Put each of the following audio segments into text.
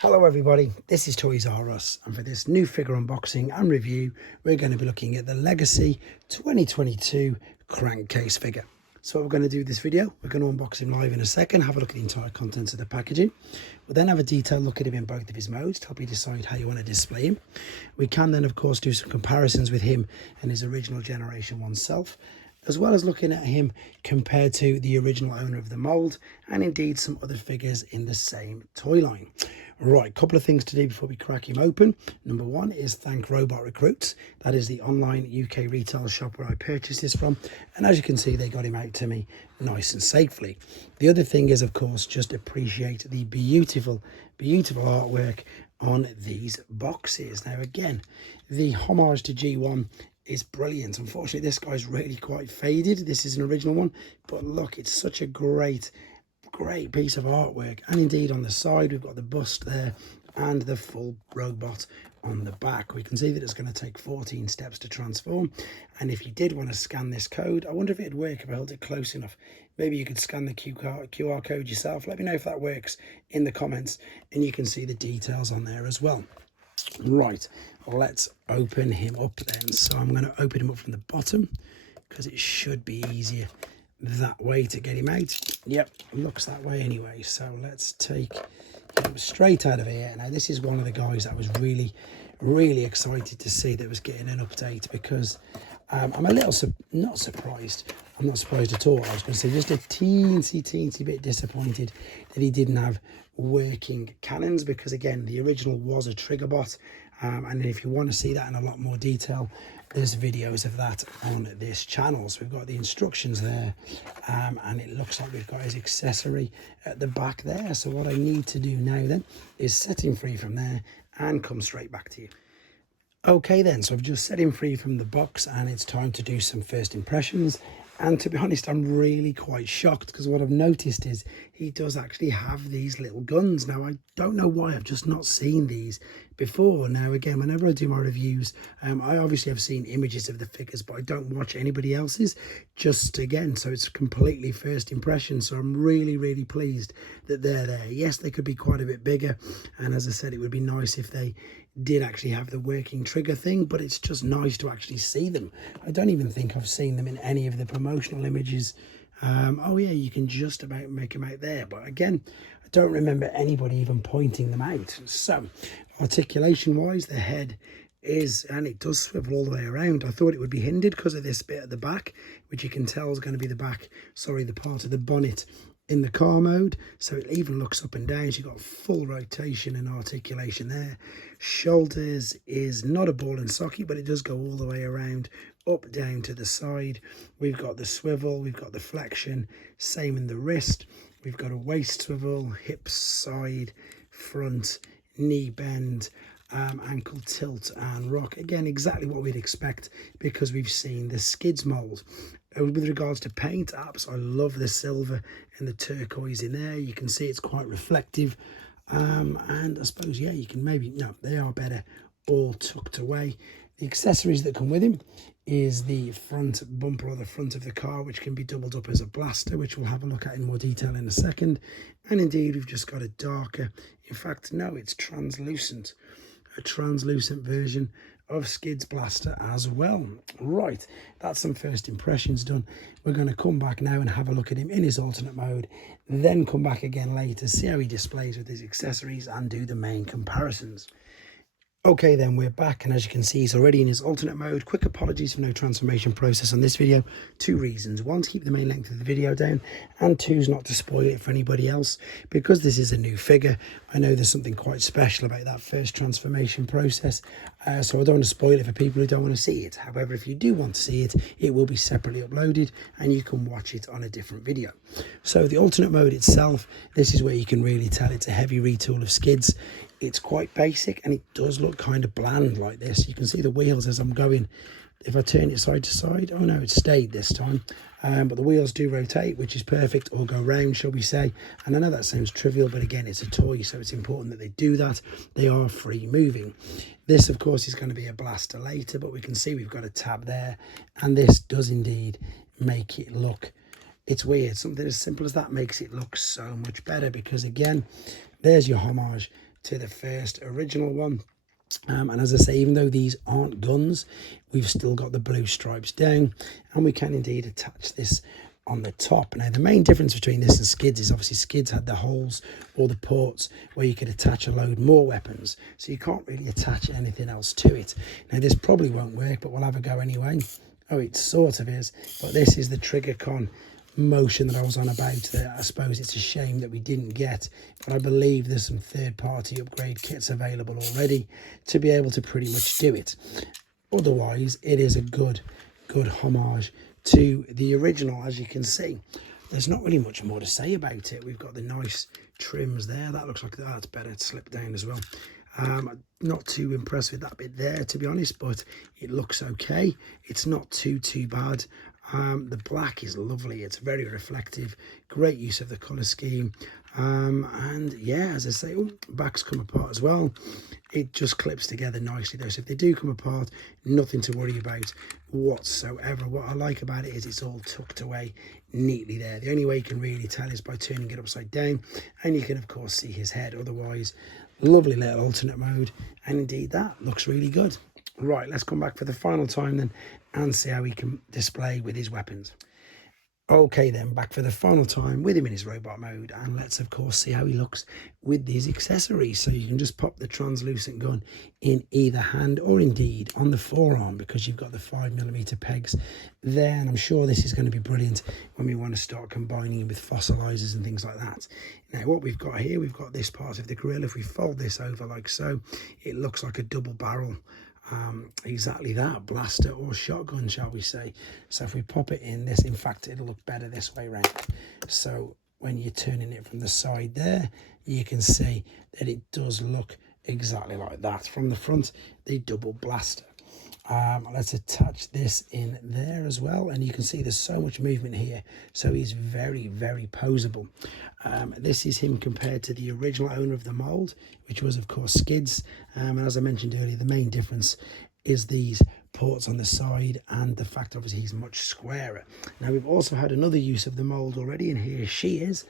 Hello everybody, this is Toys R Us, and for this new figure unboxing and review we're going to be looking at the Legacy 2022 Crankcase figure. So what we're going to do this video, we're going to unbox him live in a second, have a look at the entire contents of the packaging. We'll then have a detailed look at him in both of his modes to help you decide how you want to display him. We can then of course do some comparisons with him and his original Generation 1 self, as well as looking at him compared to the original owner of the mould and indeed some other figures in the same toy line. Right, couple of things to do before we crack him open. Number one is thank Robot Recruits. That is the online UK retail shop where I purchased this from. And as you can see, they got him out to me nice and safely. The other thing is, of course, just appreciate the beautiful, beautiful artwork on these boxes. Now, again, the homage to G1 is brilliant. Unfortunately, this guy's really quite faded. This is an original one, but look, it's such a great piece of artwork. And indeed on the side we've got the bust there and the full robot on the back. We can see that it's going to take 14 steps to transform, and if you did want to scan this code, I wonder if it'd work if I held it close enough. Maybe you could scan the QR code yourself. Let me know if that works in the comments, and you can see the details on there as well. Right, let's open him up then. So I'm going to open him up from the bottom because it should be easier that way to get him out. Yep, looks that way anyway. So let's take him straight out of here. Now this is one of the guys that was really excited to see that was getting an update, because I'm a little not surprised. I'm not surprised at all. I was going to say just a teensy bit disappointed that he didn't have working cannons, because again the original was a trigger bot, and if you want to see that in a lot more detail, there's videos of that on this channel. So we've got the instructions there, and it looks like we've got his accessory at the back there. So what I need to do now then is set him free from there and come straight back to you. Okay then, so I've just set him free from the box and it's time to do some first impressions. And to be honest, I'm really quite shocked, because what I've noticed is he does actually have these little guns. Now, I don't know why I've just not seen these before. Now, again, whenever I do my reviews, I obviously have seen images of the figures, but I don't watch anybody else's, just again. So it's completely first impression. So I'm really pleased that they're there. Yes, they could be quite a bit bigger. And as I said, it would be nice if they did actually have the working trigger thing, but it's just nice to actually see them. I don't even think I've seen them in any of the promotional images. Oh yeah, you can just about make them out there, but again, I don't remember anybody even pointing them out. So articulation wise, the head is, and it does swivel all the way around. I thought it would be hindered because of this bit at the back, which you can tell is going to be the part of the bonnet in the car mode. So it even looks up and down. So you've got full rotation and articulation there. Shoulders is not a ball and socket, but it does go all the way around, up, down to the side. We've got the swivel, we've got the flexion, same in the wrist. We've got a waist swivel, hips, side, front, knee bend, ankle tilt and rock. Again, exactly what we'd expect, because we've seen the skids mold. With regards to paint apps, I love the silver and the turquoise in there. You can see it's quite reflective, and I suppose, yeah, you can maybe, no, they are better all tucked away. The accessories that come with him is the front bumper, or the front of the car, which can be doubled up as a blaster, which we'll have a look at in more detail in a second. And indeed, we've just got a darker, in fact, no, it's translucent, a translucent version of Skid's blaster as well. Right, that's some first impressions done. We're going to come back now and have a look at him in his alternate mode, then come back again later, see how he displays with his accessories and do the main comparisons. Okay then, we're back, and as you can see, he's already in his alternate mode. Quick apologies for no transformation process on this video. Two reasons: one, to keep the main length of the video down, and two, is not to spoil it for anybody else. Because this is a new figure, I know there's something quite special about that first transformation process, so I don't want to spoil it for people who don't want to see it. However, if you do want to see it, it will be separately uploaded and you can watch it on a different video. So the alternate mode itself, this is where you can really tell it's a heavy retool of Skids. It's quite basic, and it does look kind of bland like this. You can see the wheels as I'm going. If I turn it side to side, oh no, it stayed this time. But the wheels do rotate, which is perfect, or go round, shall we say. And I know that sounds trivial, but again, it's a toy, so it's important that they do that. They are free moving. This, of course, is going to be a blaster later, but we can see we've got a tab there, and this does indeed make it look, it's weird. Something as simple as that makes it look so much better, because again, there's your homage to the first original one. And as I say, even though these aren't guns, we've still got the blue stripes down, and we can indeed attach this on the top. Now, the main difference between this and skids is obviously skids had the holes or the ports where you could attach and load more weapons, so you can't really attach anything else to it. Now, this probably won't work, but we'll have a go anyway. Oh, it sort of is, but this is the trigger con motion that I was on about. That I suppose it's a shame that we didn't get, but I believe there's some third-party upgrade kits available already to be able to pretty much do it. Otherwise, it is a good homage to the original. As you can see, there's not really much more to say about it. We've got the nice trims there. That looks like that's better to slip down as well. Not too impressed with that bit there, to be honest, but it looks okay. It's not too bad. The black is lovely. It's very reflective. Great use of the colour scheme. And yeah, as I say, backs come apart as well. It just clips together nicely though. So if they do come apart, nothing to worry about whatsoever. What I like about it is it's all tucked away neatly there. The only way you can really tell is by turning it upside down, and you can of course see his head. Otherwise, lovely little alternate mode, and indeed that looks really good. Right, let's come back for the final time then and see how he can display with his weapons. Okay then, back for the final time with him in his robot mode, and let's of course see how he looks with these accessories. So you can just pop the translucent gun in either hand, or indeed on the forearm, because you've got the 5mm pegs there, and I'm sure this is going to be brilliant when we want to start combining with fossilizers and things like that. Now what we've got here, we've got this part of the grill. If we fold this over like so, it looks like a double barrel, exactly that, blaster or shotgun, shall we say. So if we pop it in this, in fact it'll look better this way around. So when you're turning it from the side there, you can see that it does look exactly like that. From the front, the double blaster. Let's attach this in there as well, and you can see there's so much movement here, so he's very posable. This is him compared to the original owner of the mold, which was of course Skids, and as I mentioned earlier, the main difference is these ports on the side and the fact obviously he's much squarer. Now we've also had another use of the mold already, and here she's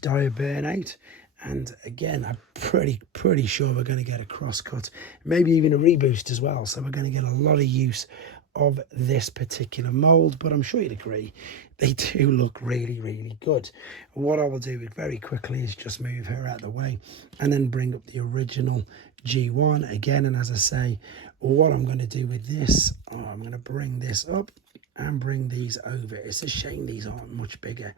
dire burnout. And again, I'm pretty sure we're going to get a crosscut, maybe even a reboost as well. So we're going to get a lot of use of this particular mold, but I'm sure you'd agree they do look really good. What I will do very quickly is just move her out of the way and then bring up the original G1 again. And as I say, what I'm going to do with this, I'm going to bring this up and bring these over. It's a shame these aren't much bigger.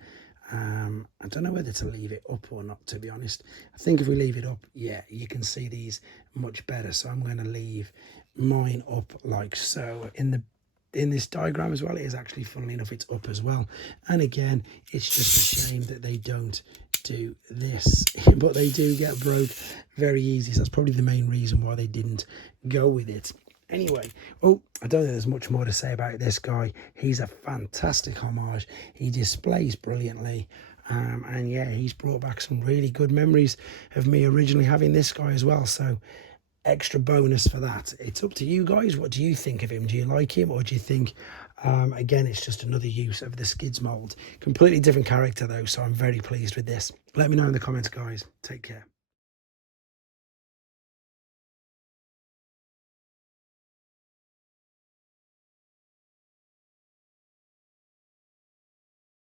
I don't know whether to leave it up or not, to be honest. I think if we leave it up, yeah, you can see these much better. So I'm going to leave mine up like so. In this diagram as well, it is actually, funnily enough, it's up as well. And again, it's just a shame that they don't do this, but they do get broke very easy. So that's probably the main reason why they didn't go with it. Anyway, I don't think there's much more to say about this guy. He's a fantastic homage. He displays brilliantly. And yeah, he's brought back some really good memories of me originally having this guy as well. So extra bonus for that. It's up to you guys. What do you think of him? Do you like him, or do you think, again, it's just another use of the Skids mold? Completely different character though, so I'm very pleased with this. Let me know in the comments, guys. Take care.